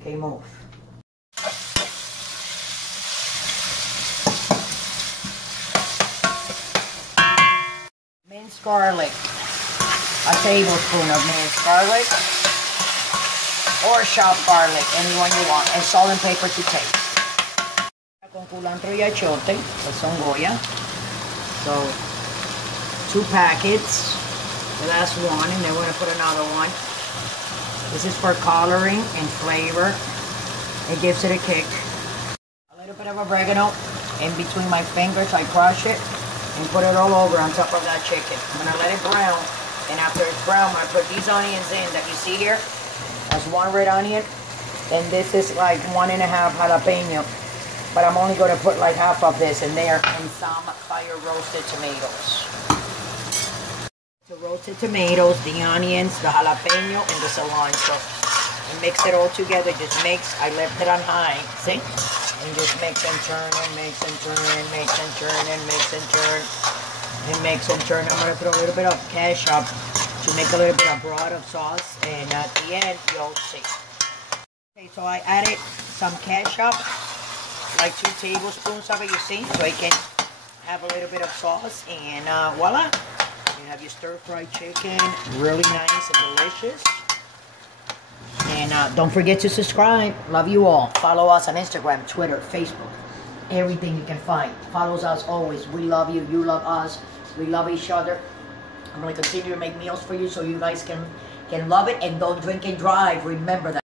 Okay, move. Minced garlic. A tablespoon of minced garlic. Or chopped garlic, anyone you want. And salt and pepper to taste. Con cilantro y achiote, Sazon Goya. So, 2 packets. The last one, and then we're going to put another one. This is for coloring and flavor. It gives it a kick. A little bit of oregano in between my fingers. I crush it and put it all over on top of that chicken. I'm going to let it brown. And after it's brown, I'm going to put these onions in that you see here. That's 1 red onion. And this is like 1.5 jalapeno. But I'm only going to put like half of this in there. And some fire roasted tomatoes. The roasted tomatoes, the onions, the jalapeno, and the cilantro. And mix it all together. Just mix. I left it on high. See? And just mix and turn and mix and turn and mix and turn and mix and turn and mix and turn. I'm going to put a little bit of ketchup to make a little bit of broth of sauce. And at the end, you'll see. Okay, so I added some ketchup, like 2 tablespoons of it, you see? So you can have a little bit of sauce. And voila. You have your stir-fried chicken, really nice and delicious. And don't forget to subscribe. Love you all. Follow us on Instagram, Twitter, Facebook, everything you can find. Follow us always. We love you. You love us. We love each other. I'm going to continue to make meals for you so you guys can love it. And don't drink and drive. Remember that.